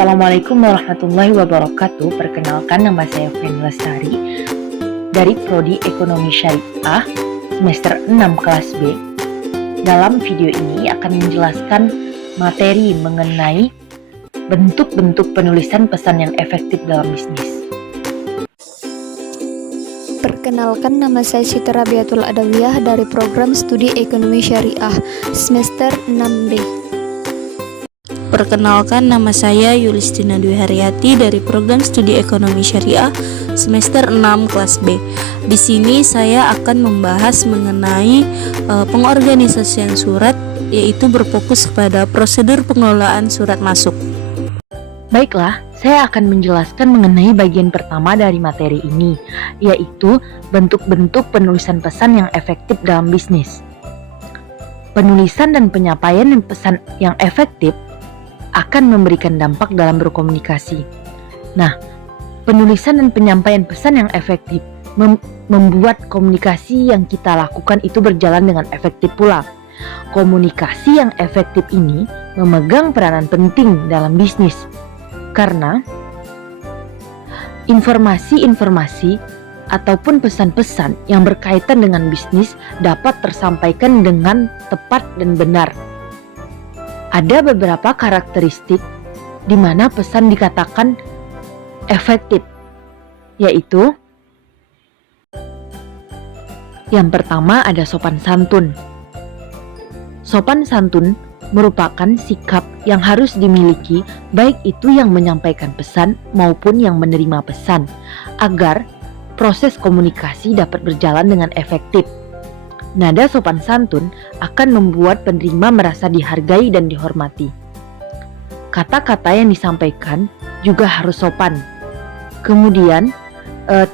Assalamualaikum warahmatullahi wabarakatuh. Perkenalkan, nama saya Feni Lestari dari Prodi Ekonomi Syariah semester 6 kelas B. Dalam video ini akan menjelaskan materi mengenai bentuk-bentuk penulisan pesan yang efektif dalam bisnis. Perkenalkan, nama saya Siti Rabiatul Adawiyah dari program studi Ekonomi Syariah semester 6B. Perkenalkan, nama saya Yulistina Dwi Haryati dari program studi Ekonomi Syariah semester 6 kelas B. Di sini saya akan membahas mengenai pengorganisasian surat, yaitu berfokus pada prosedur pengelolaan surat masuk. Baiklah, saya akan menjelaskan mengenai bagian pertama dari materi ini, yaitu bentuk-bentuk penulisan pesan yang efektif dalam bisnis. Penulisan dan penyampaian pesan yang efektif akan memberikan dampak dalam berkomunikasi. Nah, penulisan dan penyampaian pesan yang efektif membuat komunikasi yang kita lakukan itu berjalan dengan efektif pula. Komunikasi yang efektif ini memegang peranan penting dalam bisnis, karena informasi-informasi ataupun pesan-pesan yang berkaitan dengan bisnis dapat tersampaikan dengan tepat dan benar. Ada beberapa karakteristik di mana pesan dikatakan efektif, yaitu yang pertama ada sopan santun. Sopan santun merupakan sikap yang harus dimiliki baik itu yang menyampaikan pesan maupun yang menerima pesan, agar proses komunikasi dapat berjalan dengan efektif. Nada sopan santun akan membuat penerima merasa dihargai dan dihormati. Kata-kata yang disampaikan juga harus sopan. Kemudian,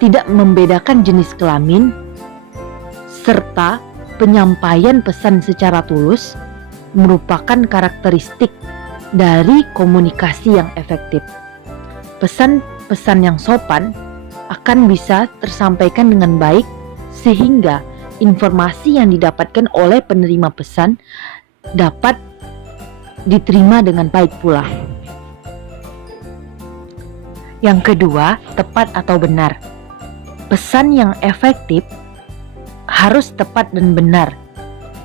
tidak membedakan jenis kelamin, serta penyampaian pesan secara tulus merupakan karakteristik dari komunikasi yang efektif. Pesan-pesan yang sopan akan bisa tersampaikan dengan baik, sehingga informasi yang didapatkan oleh penerima pesan dapat diterima dengan baik pula. Yang kedua, tepat atau benar. Pesan yang efektif harus tepat dan benar.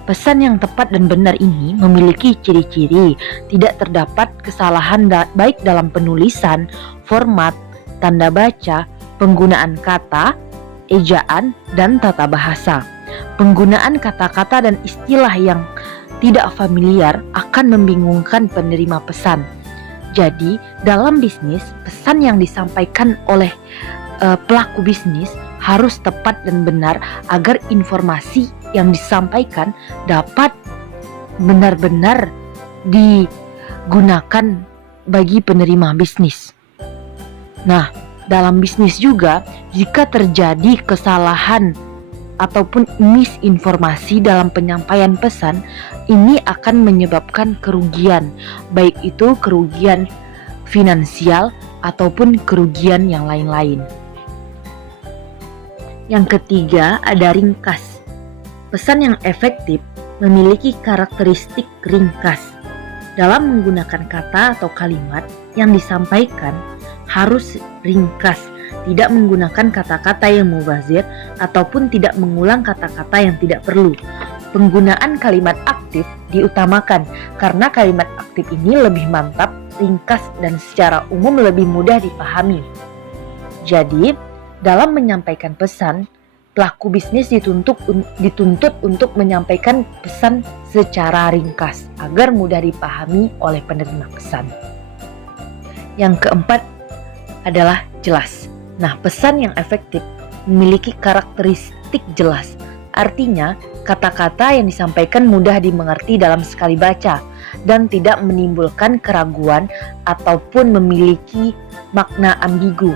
Pesan yang tepat dan benar ini memiliki ciri-ciri tidak terdapat kesalahan baik dalam penulisan, format, tanda baca, penggunaan kata, ejaan, dan tata bahasa. Penggunaan kata-kata dan istilah yang tidak familiar akan membingungkan penerima pesan. Jadi, dalam bisnis, pesan yang disampaikan oleh pelaku bisnis harus tepat dan benar agar informasi yang disampaikan dapat benar-benar digunakan bagi penerima bisnis. Nah, dalam bisnis juga, jika terjadi kesalahan ataupun misinformasi dalam penyampaian pesan, ini akan menyebabkan kerugian, baik itu kerugian finansial ataupun kerugian yang lain-lain. Yang ketiga, ada ringkas. Pesan yang efektif memiliki karakteristik ringkas. Dalam menggunakan kata atau kalimat yang disampaikan harus ringkas, tidak menggunakan kata-kata yang mubazir ataupun tidak mengulang kata-kata yang tidak perlu. Penggunaan kalimat aktif diutamakan karena kalimat aktif ini lebih mantap, ringkas, dan secara umum lebih mudah dipahami. Jadi, dalam menyampaikan pesan, pelaku bisnis dituntut untuk menyampaikan pesan secara ringkas agar mudah dipahami oleh penerima pesan. Yang keempat adalah jelas. Nah, pesan yang efektif memiliki karakteristik jelas. Artinya, kata-kata yang disampaikan mudah dimengerti dalam sekali baca dan tidak menimbulkan keraguan ataupun memiliki makna ambigu.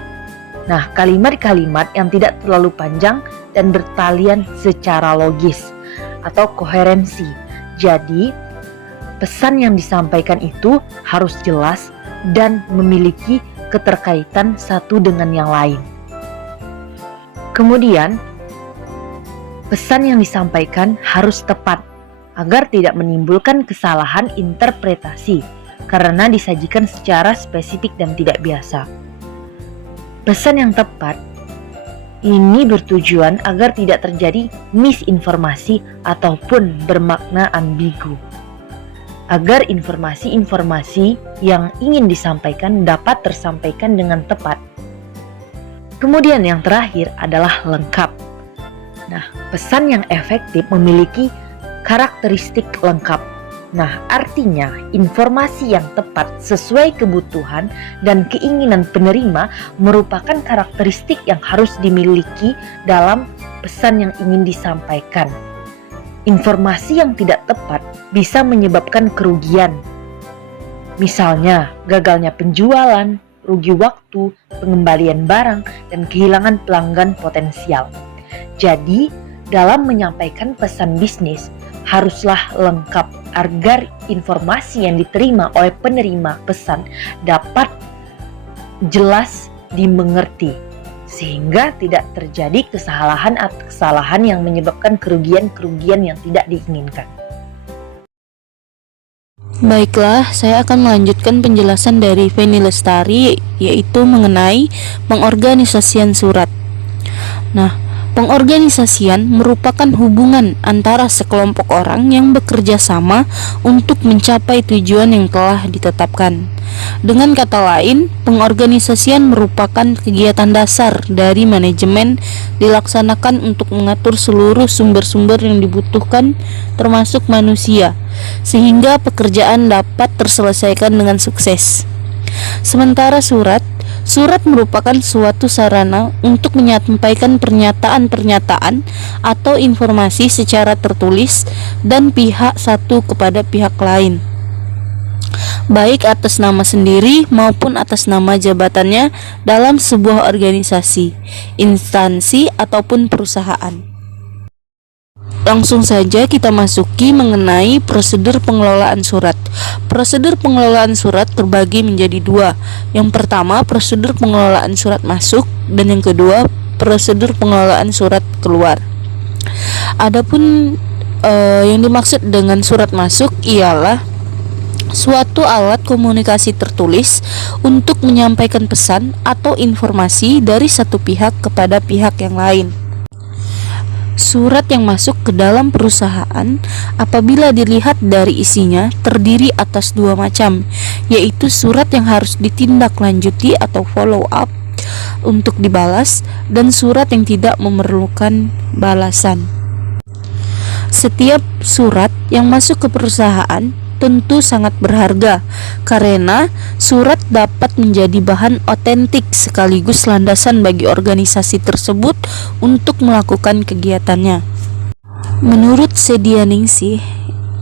Nah, kalimat-kalimat yang tidak terlalu panjang dan bertalian secara logis atau koherensi. Jadi, pesan yang disampaikan itu harus jelas dan memiliki keterkaitan satu dengan yang lain. Kemudian, pesan yang disampaikan harus tepat agar tidak menimbulkan kesalahan interpretasi. karena disajikan secara spesifik dan tidak biasa. Pesan yang tepat ini bertujuan agar tidak terjadi misinformasi ataupun bermakna ambigu, agar informasi-informasi yang ingin disampaikan dapat tersampaikan dengan tepat. Kemudian yang terakhir adalah lengkap. Nah, pesan yang efektif memiliki karakteristik lengkap. Nah, artinya informasi yang tepat sesuai kebutuhan dan keinginan penerima merupakan karakteristik yang harus dimiliki dalam pesan yang ingin disampaikan. Informasi yang tidak tepat bisa menyebabkan kerugian. Misalnya, gagalnya penjualan, rugi waktu, pengembalian barang, dan kehilangan pelanggan potensial. Jadi, dalam menyampaikan pesan bisnis, haruslah lengkap agar informasi yang diterima oleh penerima pesan dapat jelas dimengerti, sehingga tidak terjadi kesalahan yang menyebabkan kerugian yang tidak diinginkan. Baiklah, saya akan melanjutkan penjelasan dari Feni Lestari, yaitu mengenai pengorganisasian surat. Nah, pengorganisasian merupakan hubungan antara sekelompok orang yang bekerja sama untuk mencapai tujuan yang telah ditetapkan. Dengan kata lain, pengorganisasian merupakan kegiatan dasar dari manajemen dilaksanakan untuk mengatur seluruh sumber-sumber yang dibutuhkan termasuk manusia, sehingga pekerjaan dapat terselesaikan dengan sukses. Sementara surat merupakan suatu sarana untuk menyampaikan pernyataan-pernyataan atau informasi secara tertulis dan pihak satu kepada pihak lain, baik atas nama sendiri maupun atas nama jabatannya dalam sebuah organisasi, instansi, ataupun perusahaan. Langsung saja kita masuki mengenai prosedur pengelolaan surat. Prosedur pengelolaan surat terbagi menjadi dua. Yang pertama, prosedur pengelolaan surat masuk, dan yang kedua, prosedur pengelolaan surat keluar. Adapun yang dimaksud dengan surat masuk ialah suatu alat komunikasi tertulis untuk menyampaikan pesan atau informasi dari satu pihak kepada pihak yang lain. Surat yang masuk ke dalam perusahaan apabila dilihat dari isinya terdiri atas dua macam, yaitu surat yang harus ditindaklanjuti atau follow up untuk dibalas, dan surat yang tidak memerlukan balasan. Setiap surat yang masuk ke perusahaan tentu sangat berharga karena surat dapat menjadi bahan otentik sekaligus landasan bagi organisasi tersebut untuk melakukan kegiatannya. Menurut Sedianingsih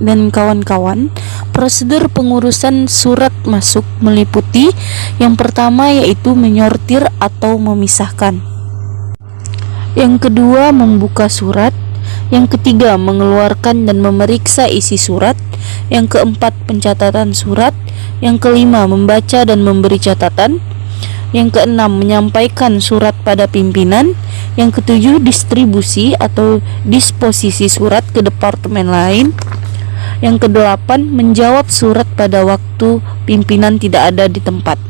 dan kawan-kawan, prosedur pengurusan surat masuk meliputi yang pertama yaitu menyortir atau memisahkan, yang kedua membuka surat, yang ketiga mengeluarkan dan memeriksa isi surat, yang keempat pencatatan surat, yang kelima membaca dan memberi catatan, yang keenam menyampaikan surat pada pimpinan, yang ketujuh distribusi atau disposisi surat ke departemen lain, yang kedelapan menjawab surat pada waktu pimpinan tidak ada di tempat.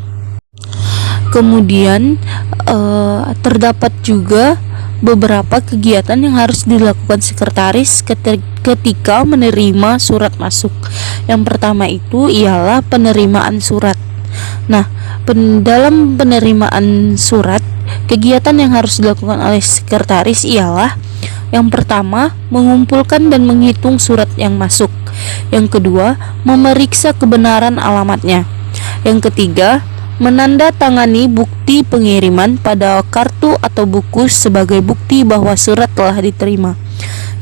Kemudian terdapat juga beberapa kegiatan yang harus dilakukan sekretaris ketika menerima surat masuk. Yang pertama itu ialah penerimaan surat. Nah, dalam penerimaan surat, kegiatan yang harus dilakukan oleh sekretaris ialah yang pertama, mengumpulkan dan menghitung surat yang masuk. Yang kedua, memeriksa kebenaran alamatnya. Yang ketiga, menandatangani bukti pengiriman pada kartu atau buku sebagai bukti bahwa surat telah diterima.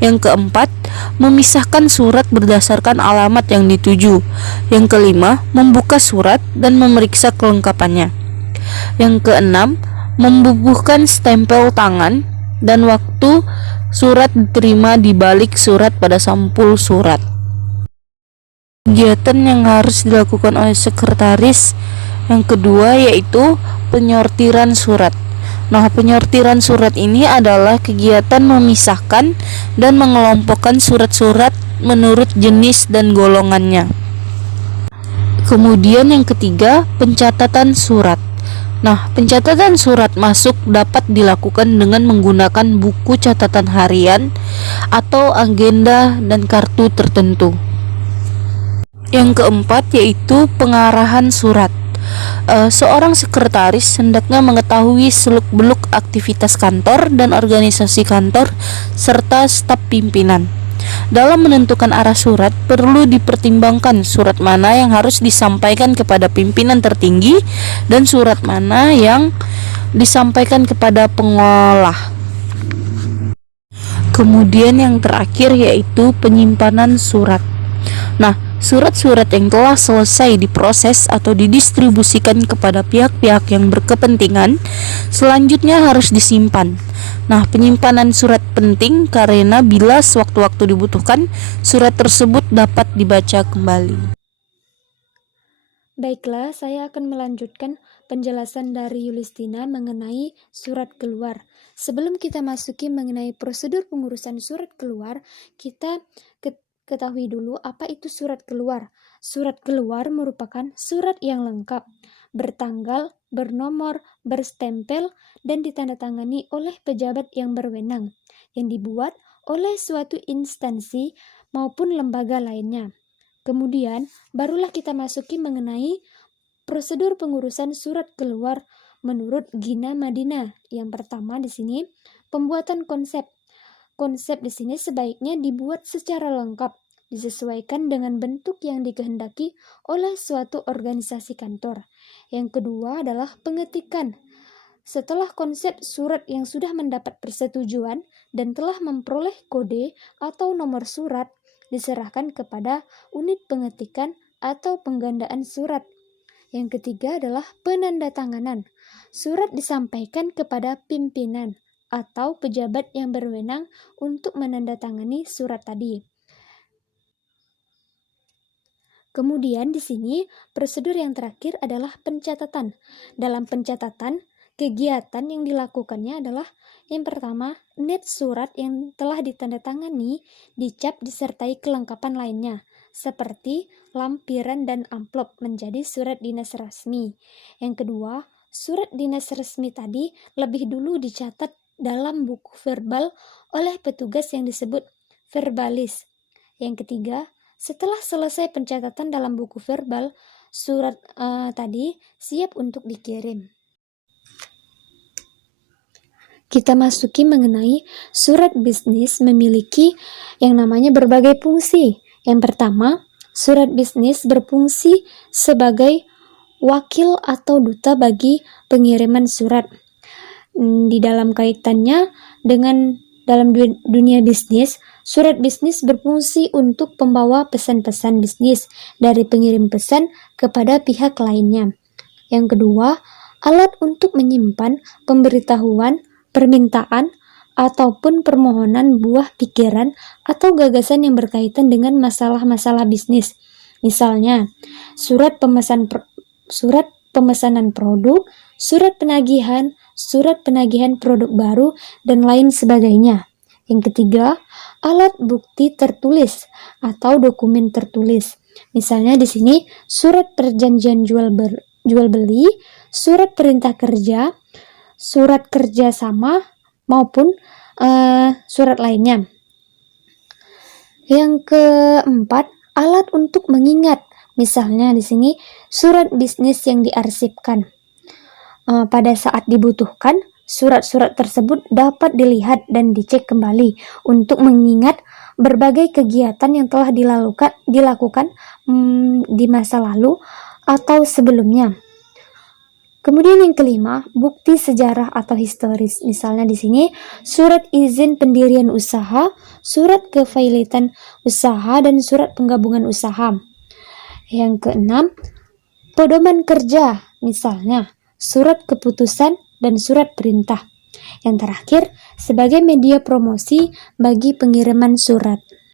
Yang keempat, memisahkan surat berdasarkan alamat yang dituju. Yang kelima, membuka surat dan memeriksa kelengkapannya. Yang keenam, membubuhkan stempel tangan dan waktu surat diterima di balik surat pada sampul surat. Kegiatan yang harus dilakukan oleh sekretaris yang kedua yaitu penyortiran surat. Nah, penyortiran surat ini adalah kegiatan memisahkan dan mengelompokkan surat-surat menurut jenis dan golongannya. Kemudian yang ketiga, pencatatan surat. Nah, pencatatan surat masuk dapat dilakukan dengan menggunakan buku catatan harian atau agenda dan kartu tertentu. Yang keempat yaitu pengarahan surat. Seorang sekretaris hendaknya mengetahui seluk-beluk aktivitas kantor dan organisasi kantor serta staf pimpinan. Dalam menentukan arah surat, perlu dipertimbangkan surat mana yang harus disampaikan kepada pimpinan tertinggi dan surat mana yang disampaikan kepada pengolah. Kemudian yang terakhir yaitu penyimpanan surat. Nah, surat-surat yang telah selesai diproses atau didistribusikan kepada pihak-pihak yang berkepentingan selanjutnya harus disimpan. Nah, penyimpanan surat penting karena bila sewaktu-waktu dibutuhkan, surat tersebut dapat dibaca kembali. Baiklah, saya akan melanjutkan penjelasan dari Yulistina mengenai surat keluar. Sebelum kita masuki mengenai prosedur pengurusan surat keluar, kita ketahui dulu apa itu surat keluar. Surat keluar merupakan surat yang lengkap, bertanggal, bernomor, berstempel, dan ditandatangani oleh pejabat yang berwenang, yang dibuat oleh suatu instansi maupun lembaga lainnya. Kemudian, barulah kita masuki mengenai prosedur pengurusan surat keluar menurut Gina Madina. Yang pertama di sini, pembuatan konsep. Konsep di sini sebaiknya dibuat secara lengkap, disesuaikan dengan bentuk yang dikehendaki oleh suatu organisasi kantor. Yang kedua adalah pengetikan. Setelah konsep surat yang sudah mendapat persetujuan dan telah memperoleh kode atau nomor surat, diserahkan kepada unit pengetikan atau penggandaan surat. Yang ketiga adalah penandatanganan. Surat disampaikan kepada pimpinan atau pejabat yang berwenang untuk menandatangani surat tadi. Kemudian di sini prosedur yang terakhir adalah pencatatan. Dalam pencatatan, kegiatan yang dilakukannya adalah yang pertama, net surat yang telah ditandatangani dicap disertai kelengkapan lainnya, seperti lampiran dan amplop menjadi surat dinas resmi. Yang kedua, surat dinas resmi tadi lebih dulu dicatat dalam buku verbal oleh petugas yang disebut verbalis. Yang ketiga, setelah selesai pencatatan dalam buku verbal, surat tadi siap untuk dikirim. Kita masuki mengenai surat bisnis memiliki yang namanya berbagai fungsi. Yang pertama, surat bisnis berfungsi sebagai wakil atau duta bagi pengiriman surat. Di dalam kaitannya dengan dalam dunia bisnis, surat bisnis berfungsi untuk pembawa pesan-pesan bisnis dari pengirim pesan kepada pihak lainnya. Yang kedua, alat untuk menyimpan pemberitahuan, permintaan, ataupun permohonan buah pikiran atau gagasan yang berkaitan dengan masalah-masalah bisnis. Misalnya, surat pemesanan produk, surat penagihan produk baru, dan lain sebagainya. Yang ketiga, alat bukti tertulis atau dokumen tertulis. Misalnya di sini surat perjanjian jual beli, surat perintah kerja, surat kerjasama maupun surat lainnya. Yang keempat, alat untuk mengingat. Misalnya di sini surat bisnis yang diarsipkan. Pada saat dibutuhkan, surat-surat tersebut dapat dilihat dan dicek kembali untuk mengingat berbagai kegiatan yang telah dilakukan di masa lalu atau sebelumnya. Kemudian yang kelima, bukti sejarah atau historis. Misalnya di sini surat izin pendirian usaha, surat kefailetan usaha, dan surat penggabungan usaha. Yang keenam, pedoman kerja. Misalnya surat keputusan dan surat perintah. Yang terakhir, sebagai media promosi bagi pengiriman surat.